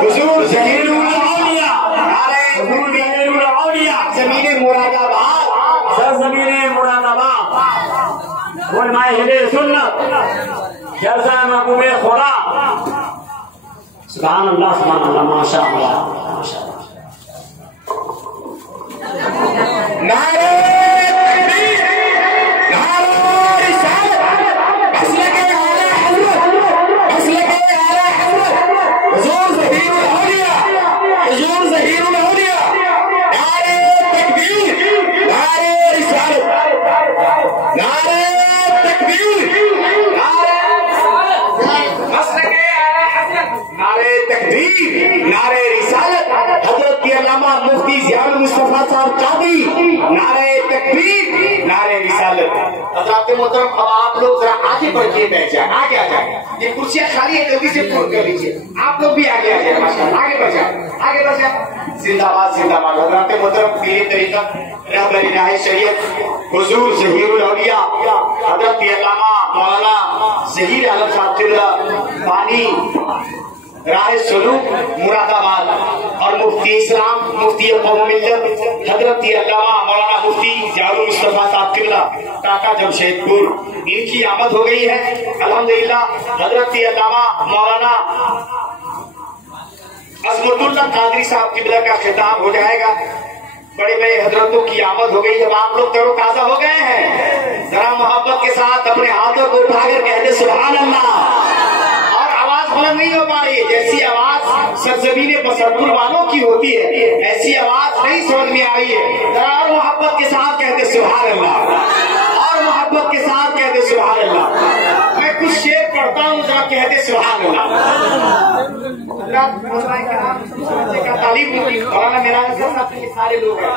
حضور ظہیر الاولیاء، حضور ظہیر الاولیاء، زمین مراد آباد، سرزمین مراد آباد، علماء اہل سنت، جلسہ محبوب خدا. سبحان اللہ سبحان اللہ ماشاء اللہ ماشاء اللہ. نعرہ تکبیر، نعرہ رسالت، مسلک اعلی حضرت، مسلک اعلی حضرت، حضور ظہیر الاولیاء، حضور ظہیر الاولیاء. نعرہ تکبیر، نعرہ رسالت، نعرہ تکبیر، مسلک اعلی حضرت، نعرہ تکبیر، نعرہ رسالت، حضرت علامہ مفتی ضیاء المصطفیٰ صاحب قادری. نعرہ تکبیر، نعرہ رسالت. حضرات محترم اب آپ لوگ ذرا آگے بڑھ کے بیٹھ جائیں، آگے آ جائیں. یہ کرسیاں خالی ہے، جلدی سے پور کر لیجیے. آپ لوگ بھی آگے آ جائیں، ماشاءاللہ آگے بڑھ جائیں، آگے بڑھ جائیں. زندہ باد زندہ باد. حضرات محترم پیر طریقت رہبر راہ شریعت حضور ظہیر الاولیاء حضرت علامہ مولانا ظہیر عالم صاحب قبلہ بانی راہ سلوک مراد آباد اور مفتی اسلام مفتی قوم ملت حضرت علامہ مولانا مفتی ضیاء المصطفیٰ صاحب قبلہ ٹاٹا جمشید پور، ان کی آمد ہو گئی ہے الحمدللہ. حضرت علامہ مولانا عظمت اللہ قادری صاحب قبلہ کا خطاب ہو جائے گا. بڑے بڑے حضرتوں کی آمد ہو گئی. جب آپ لوگ تر و تازہ ہو گئے ہیں، ذرا محبت کے ساتھ اپنے ہاتھوں کو اٹھا کر کہتے سبحان اللہ. اور آواز بلند نہیں ہو پا رہی ہے. جیسی آواز سرزمین بسرپور والوں کی ہوتی ہے ایسی آواز نہیں سمجھ میں آ رہی ہے. ذرا اور محبت کے ساتھ کہتے سبحان اللہ، اور محبت کے ساتھ کہتے سبحان اللہ. میں کچھ شعر پڑھتا ہوں، ذرا کہتے سبحان اللہ. تعلیم مولانا میرا سارے لوگ ہیں.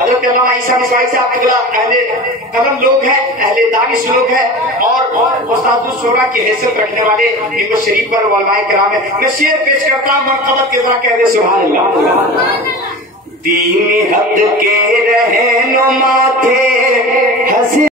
حضرت علامہ عیسیٰ مصباحی صاحب اہل قلم لوگ ہیں، اہل دانش لوگ ہیں، اور استاد الشورا کی حیثیت رکھنے والے ان شریف پر علماء کرام ہیں. میں شعر پیش کرتا ہوں، منقبت کے ذرا کہہ دے سبحان اللہ. دین حق کے رہنما تھے